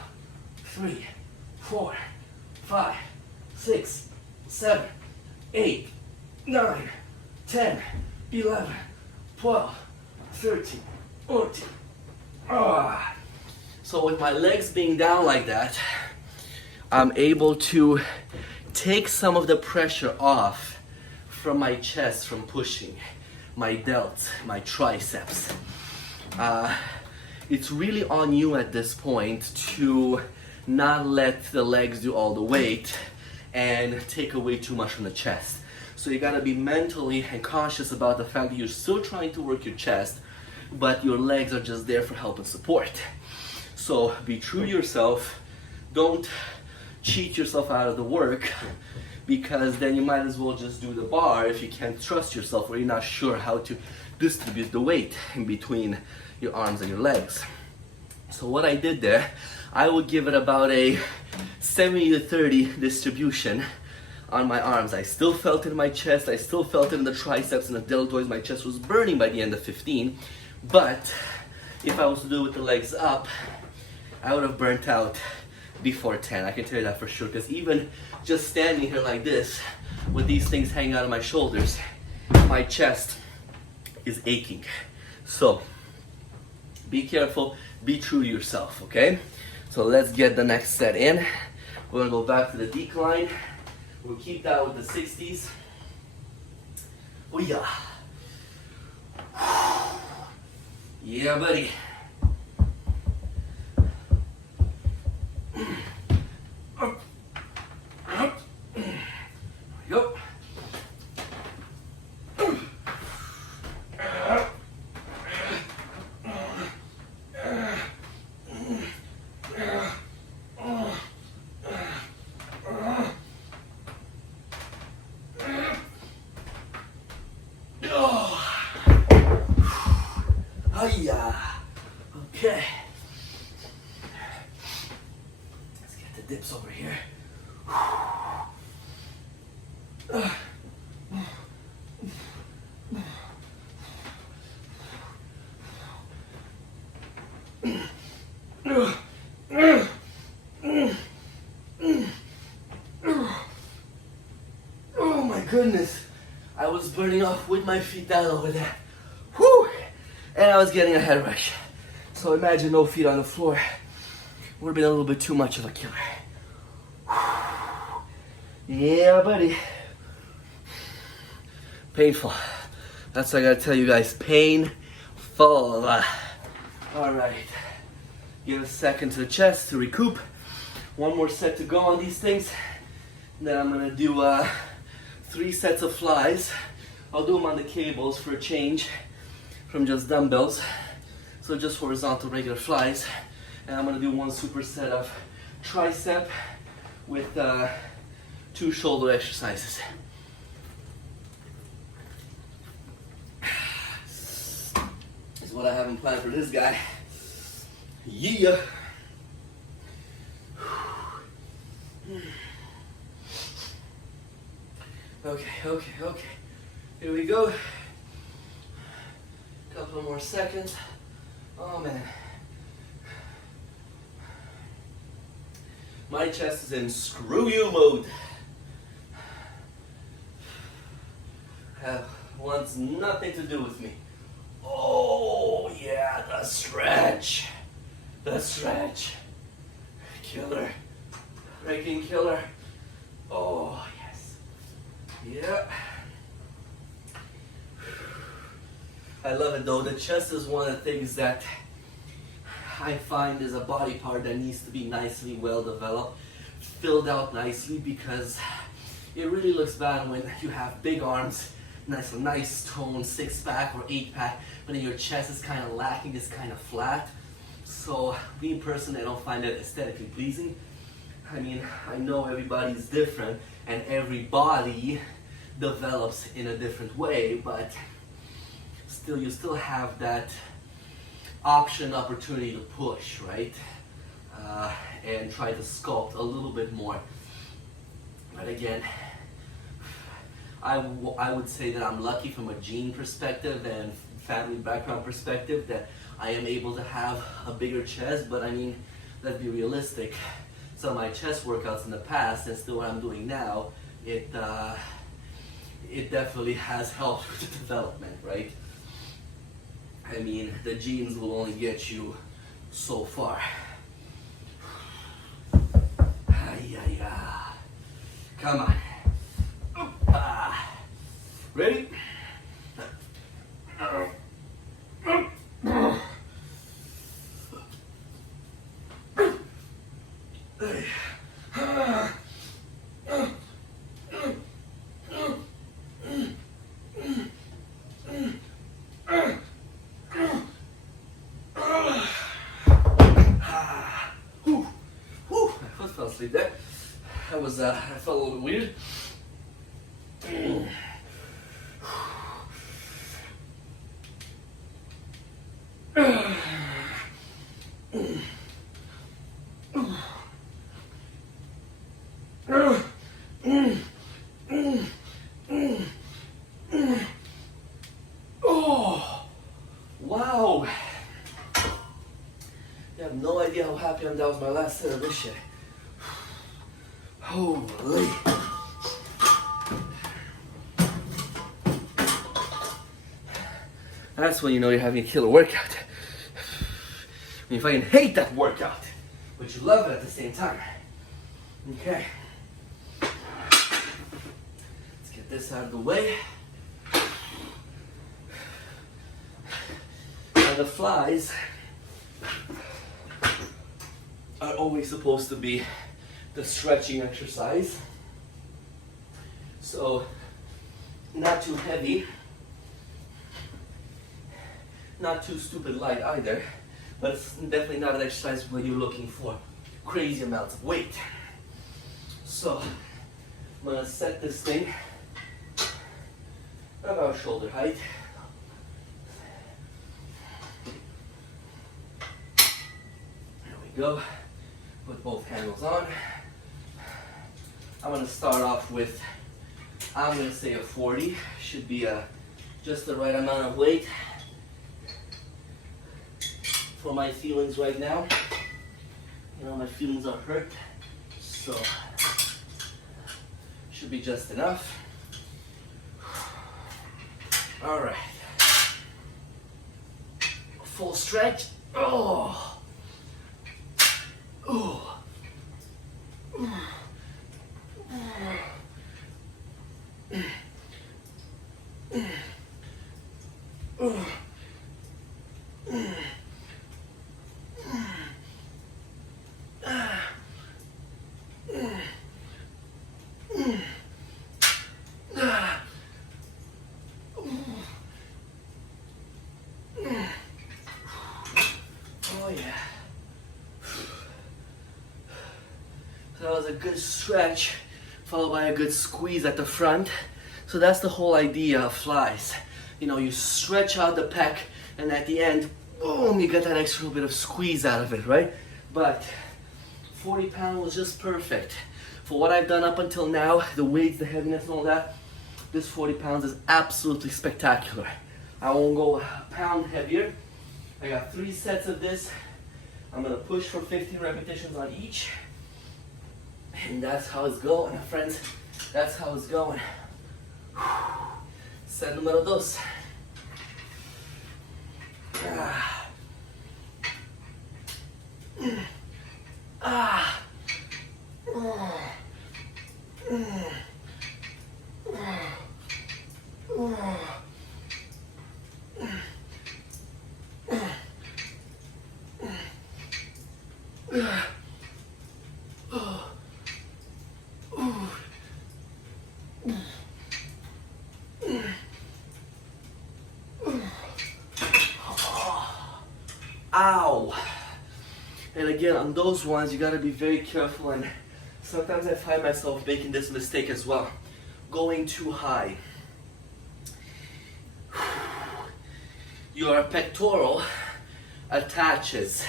3, 4, 5, 6, 7, 8, 9, 10, 11, 12, 13, 14. Ah. So with my legs being down like that, I'm able to take some of the pressure off from my chest from pushing, my delts, my triceps. It's really on you at this point to not let the legs do all the weight and take away too much from the chest. So you gotta be mentally and conscious about the fact that you're still trying to work your chest, but your legs are just there for help and support. So be true to yourself. Don't cheat yourself out of the work, because then you might as well just do the bar if you can't trust yourself or you're not sure how to distribute the weight in between your arms and your legs. So what I did there, I would give it about a 70 to 30 distribution on my arms. I still felt it in my chest, I still felt it in the triceps and the deltoids. My chest was burning by the end of 15, but if I was to do it with the legs up, I would have burnt out before 10. I can tell you that for sure, because even just standing here like this with these things hanging out of my shoulders, my chest is aching. So be careful, be true to yourself, okay? So let's get the next set in. We're gonna go back to the decline. We'll keep that with the 60s. Oh yeah. Yeah, buddy. Up. Up. There we go. Okay. Let's get the dips over here. Oh my goodness. I was burning off with my feet down over there. Whew. And I was getting a head rush. So imagine no feet on the floor. Would have been a little bit too much of a killer. Yeah, buddy. Painful. That's what I gotta tell you guys. Painful. Alright. Give a second to the chest to recoup. One more set to go on these things. Then I'm gonna do 3 sets of flies. I'll do them on the cables for a change from just dumbbells. So just horizontal regular flies. And I'm gonna do 1 superset of tricep with 2 shoulder exercises. This is what I have in plan for this guy. Yeah. Okay. Here we go. Couple more seconds. Oh man. My chest is in screw you mode. Wants nothing to do with me. Oh yeah, the stretch. The stretch. Killer. Breaking killer. Oh yes. Yep. I love it though. The chest is one of the things that I find is a body part that needs to be nicely well developed, filled out nicely, because it really looks bad when you have big arms, nice toned 6-pack or 8-pack, but then your chest is kind of lacking, it's kind of flat. So me personally, I don't find it aesthetically pleasing. I mean, I know everybody's different and every body develops in a different way, but still, you still have that opportunity to push, right? And try to sculpt a little bit more. But again, I would say that I'm lucky from a gene perspective and family background perspective that I am able to have a bigger chest, but I mean, let's be realistic. Some of my chest workouts in the past and still what I'm doing now, it definitely has helped with the development, right? I mean, the genes will only get you so far. Come on. Ready? Fell asleep there. That was, I felt a little bit weird. Oh, wow. You have no idea how happy I am. That was my last set of this shit. Holy. That's when you know you're having a killer workout. When you fucking hate that workout, but you love it at the same time. Okay. Let's get this out of the way. Now the flies are always supposed to be the stretching exercise. So, not too heavy, not too stupid light either, but it's definitely not an exercise where you're looking for crazy amounts of weight. So, I'm gonna set this thing about shoulder height. There we go. Put both handles on. I'm going to start off with, I'm going to say a 40. Should be just the right amount of weight for my feelings right now. You know, my feelings are hurt, so should be just enough. All right. Full stretch. Oh. Oh. Oh yeah. So that was a good stretch, followed by a good squeeze at the front. So that's the whole idea of flies. You know, you stretch out the pec, and at the end, boom, you get that extra little bit of squeeze out of it, right? But 40 pounds was just perfect. For what I've done up until now, the weights, the heaviness and all that, this 40 pounds is absolutely spectacular. I won't go a pound heavier. I got 3 sets of this. I'm gonna push for 15 repetitions on each. And that's how it's going, my friends. That's how it's going. Set número 2. Ow! And again, on those ones, you gotta be very careful, and sometimes I find myself making this mistake as well. Going too high. Your pectoral attaches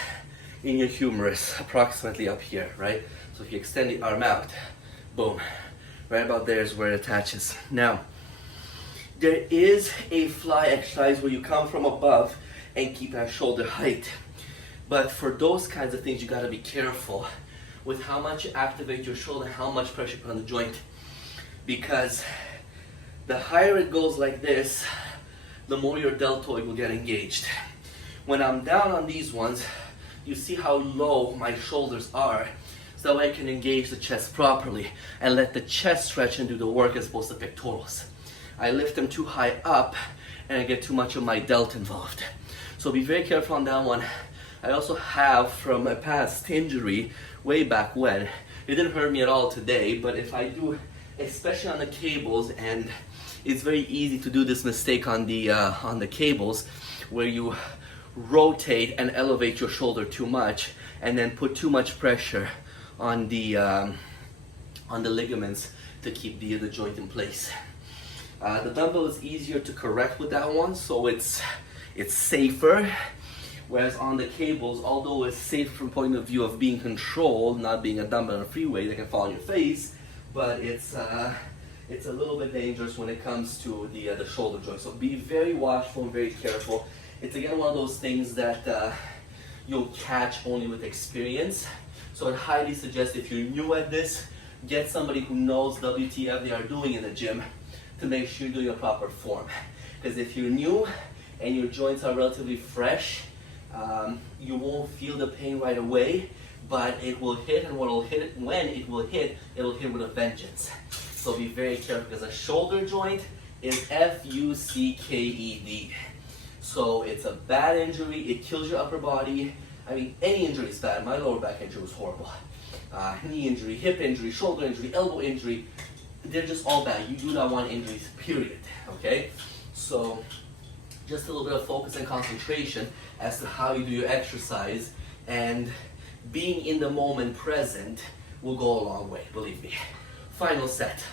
in your humerus, approximately up here, right? So if you extend the arm out, boom, right about there is where it attaches. Now, there is a fly exercise where you come from above and keep at shoulder height. But for those kinds of things, you gotta be careful with how much you activate your shoulder, how much pressure you put on the joint. Because the higher it goes like this, the more your deltoid will get engaged. When I'm down on these ones, you see how low my shoulders are, so that way I can engage the chest properly and let the chest stretch and do the work as opposed to pectorals. I lift them too high up and I get too much of my delt involved. So be very careful on that one. I also have, from my past injury way back when, it didn't hurt me at all today, but if I do, especially on the cables, and it's very easy to do this mistake on the cables, where you rotate and elevate your shoulder too much and then put too much pressure on the ligaments to keep the joint in place. The dumbbell is easier to correct with that one, so it's safer. Whereas on the cables, although it's safe from point of view of being controlled, not being a dumbbell on a freeway that can fall on your face, but it's a little bit dangerous when it comes to the shoulder joint. So be very watchful and very careful. It's again one of those things that you'll catch only with experience. So I highly suggest, if you're new at this, get somebody who knows WTF they are doing in the gym to make sure you're doing a proper form. Because if you're new and your joints are relatively fresh, you won't feel the pain right away, but it will hit, and when it will hit with a vengeance. So be very careful, because a shoulder joint is F-U-C-K-E-D. So it's a bad injury, it kills your upper body. I mean, any injury is bad. My lower back injury was horrible. Knee injury, hip injury, shoulder injury, elbow injury, they're just all bad. You do not want injuries, period, okay? So just a little bit of focus and concentration as to how you do your exercise, and being in the moment present will go a long way, believe me. Final set.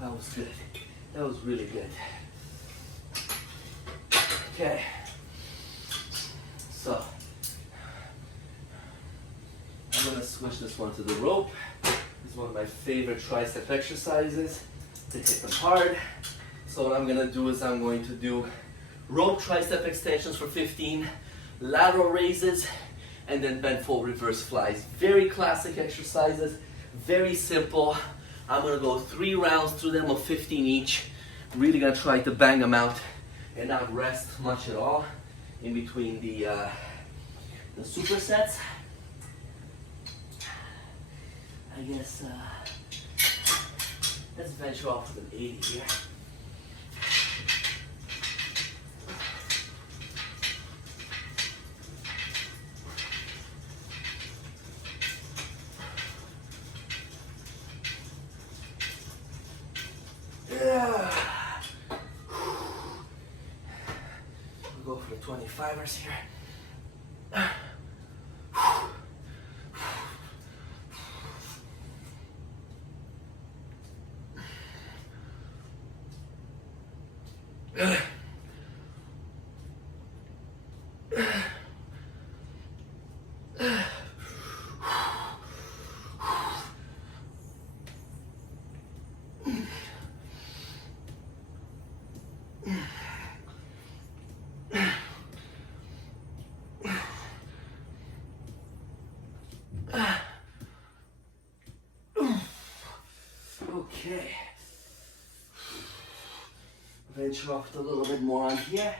That was good. That was really good. Okay. So I'm gonna switch this one to the rope. This is one of my favorite tricep exercises to hit them hard. So what I'm gonna do is I'm going to do rope tricep extensions for 15, lateral raises, and then bent forward reverse flies. Very classic exercises, very simple. I'm gonna go 3 rounds through them of 15 each. Really gonna try to bang them out and not rest much at all in between the supersets. I guess let's venture off with an 80 here. We'll go for the 25ers here. Okay. Venture off a little bit more on here.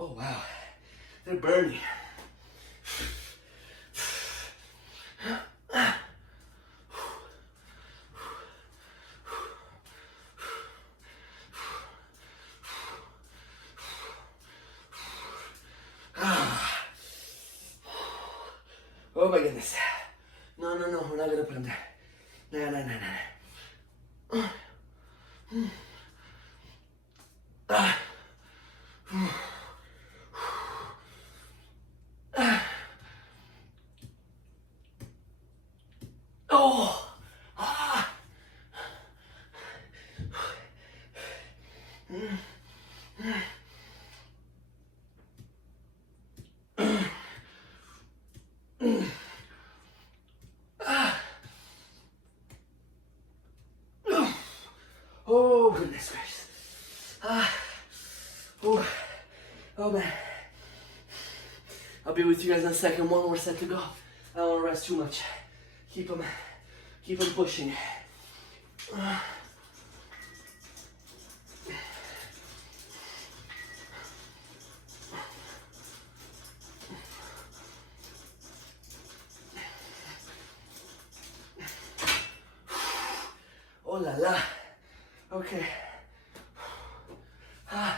Oh wow, they're burning. Oh my goodness. No, no, no, we're not gonna put him there. No, no, no, no. Oh! Ah! Oh, goodness gracious. Oh, oh man. I'll be with you guys in a second. One more set to go. I don't want to rest too much. Keep them pushing. Oh la la. Okay. Ow.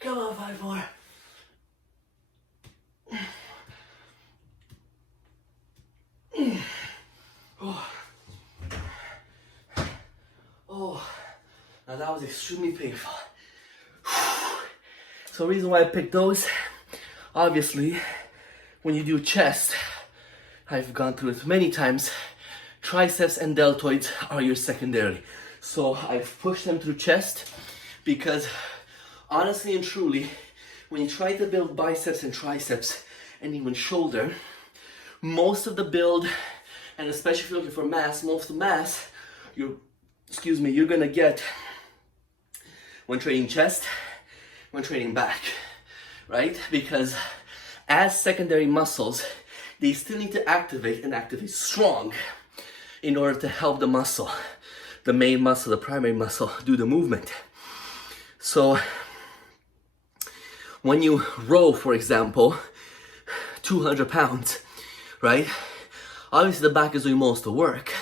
Come on, 5 more. Oh, now that was extremely painful. So the reason why I picked those, obviously, when you do chest, I've gone through it many times, triceps and deltoids are your secondary. So I've pushed them through chest because honestly and truly, when you try to build biceps and triceps and even shoulder, most of the build, and especially if you're looking for mass, most of the mass, you're gonna get when training chest, when training back, right? Because as secondary muscles, they still need to activate and activate strong in order to help the muscle, the main muscle, the primary muscle, do the movement. So when you row, for example, 200 pounds, right? Obviously the back is doing most of the work,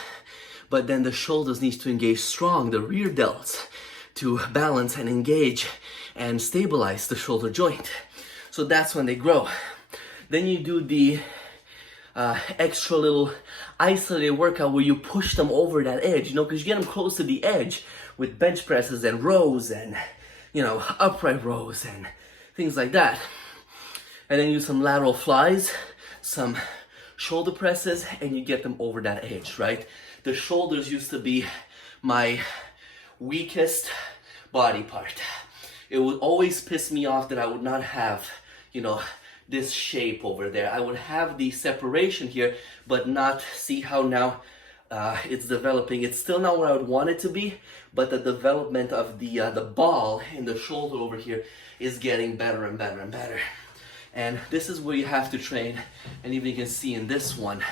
but then the shoulders need to engage strong, the rear delts, to balance and engage and stabilize the shoulder joint. So that's when they grow. Then you do the extra little isolated workout where you push them over that edge, because you get them close to the edge with bench presses and rows and, upright rows and things like that. And then use some lateral flies, some shoulder presses, and you get them over that edge, right? The shoulders used to be my weakest body part. It would always piss me off that I would not have, this shape over there. I would have the separation here, but not see how now it's developing. It's still not where I would want it to be, but the development of the ball in the shoulder over here is getting better and better and better. And this is where you have to train. And even you can see in this one,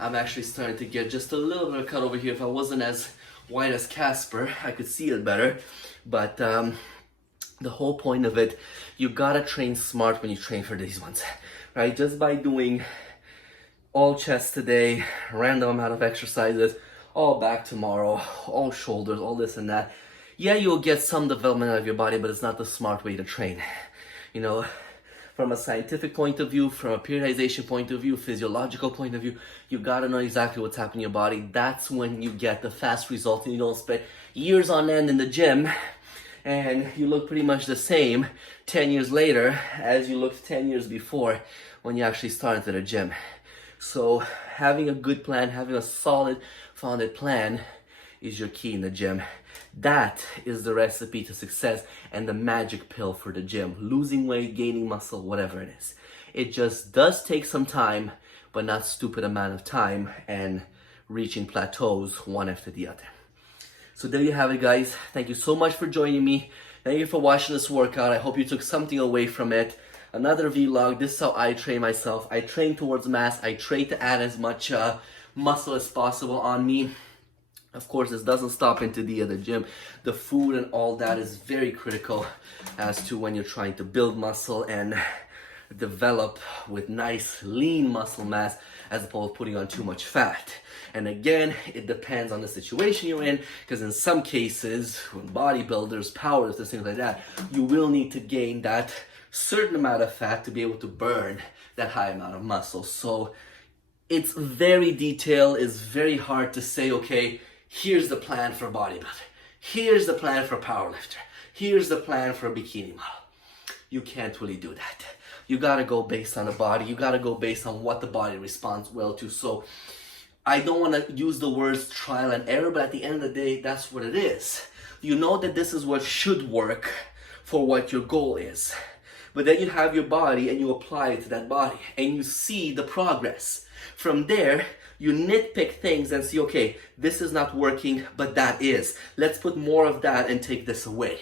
I'm actually starting to get just a little bit of cut over here. If I wasn't as white as Casper, I could see it better. But the whole point of it, you gotta train smart when you train for these ones, right? Just by doing all chest today, random amount of exercises, all back tomorrow, all shoulders, all this and that. Yeah, you'll get some development out of your body, but it's not the smart way to train. From a scientific point of view, from a periodization point of view, physiological point of view, you gotta know exactly what's happening in your body. That's when you get the fast results and you don't spend years on end in the gym and you look pretty much the same 10 years later as you looked 10 years before when you actually started at the gym. So having a good plan, having a solid founded plan is your key in the gym. That is the recipe to success and the magic pill for the gym. Losing weight, gaining muscle, whatever it is. It just does take some time, but not stupid amount of time, and reaching plateaus one after the other. So there you have it, guys. Thank you so much for joining me. Thank you for watching this workout. I hope you took something away from it. Another vlog. This is how I train myself. I train towards mass. I try to add as much muscle as possible on me. Of course, this doesn't stop into the other gym. The food and all that is very critical as to when you're trying to build muscle and develop with nice lean muscle mass, as opposed to putting on too much fat. And again, it depends on the situation you're in, because in some cases, when bodybuilders, powerlifters, things like that, you will need to gain that certain amount of fat to be able to burn that high amount of muscle. So it's very detailed. It's very hard to say, okay, here's the plan for a bodybuilder. Here's the plan for a powerlifter. Here's the plan for a bikini model. You can't really do that. You gotta go based on the body. You gotta go based on what the body responds well to. So I don't want to use the words trial and error, but at the end of the day, that's what it is. You know that this is what should work for what your goal is. But then you have your body and you apply it to that body and you see the progress. From there, you nitpick things and see, okay, this is not working, but that is. Let's put more of that and take this away.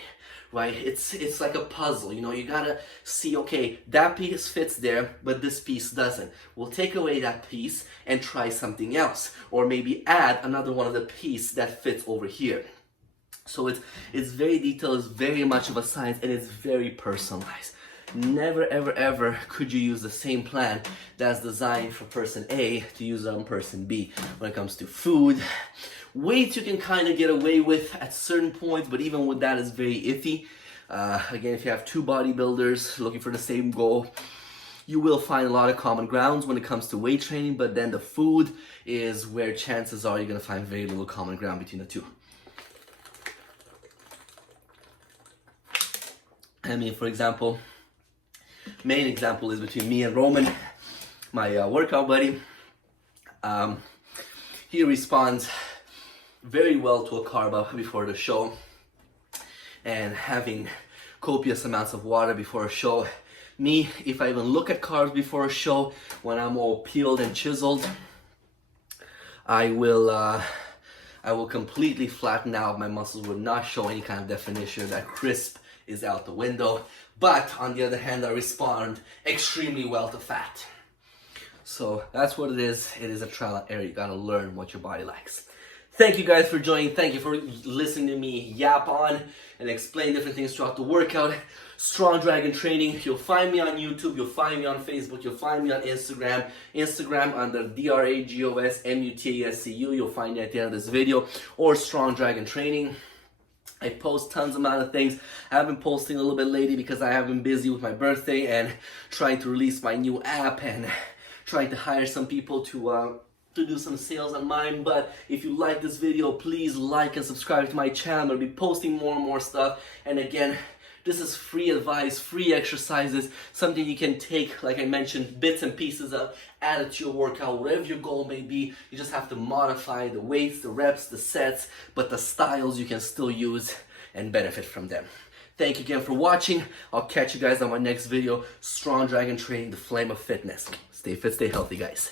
Right? It's like a puzzle, you know, you gotta see, okay, that piece fits there, but this piece doesn't. We'll take away that piece and try something else, or maybe add another one of the piece that fits over here. So it's very detailed, it's very much of a science, and it's very personalized. Never, ever, ever could you use the same plan that's designed for person A to use on person B. When it comes to food, weights you can kind of get away with at certain points, but even with that is very iffy. Again, if you have two bodybuilders looking for the same goal, you will find a lot of common grounds when it comes to weight training, but then the food is where chances are you're going to find very little common ground between the two. I mean, for example, main example is between me and Roman, my workout buddy. He responds very well to a carb up before the show, and having copious amounts of water before a show. Me, if I even look at carbs before a show, when I'm all peeled and chiseled, I will completely flatten out. My muscles will not show any kind of definition. That crisp is out the window. But on the other hand, I respond extremely well to fat. So that's what it is. It is a trial and error. You gotta learn what your body likes. Thank you guys for joining. Thank you for listening to me yap on and explain different things throughout the workout. Strong Dragon Training. You'll find me on YouTube. You'll find me on Facebook. You'll find me on Instagram. Instagram under DRAGOSMUTASCU. You'll find me at the end of this video. Or Strong Dragon Training. I post tons amount of things. I have been posting a little bit lately because I have been busy with my birthday and trying to release my new app and trying to hire some people to do some sales on mine. But if you like this video, please like and subscribe to my channel. I'll be posting more and more stuff. And again, this is free advice, free exercises, something you can take, like I mentioned, bits and pieces of, add it to your workout, whatever your goal may be. You just have to modify the weights, the reps, the sets, but the styles you can still use and benefit from them. Thank you again for watching. I'll catch you guys on my next video. Strong Dragon Training, the flame of fitness. Stay fit, stay healthy, guys.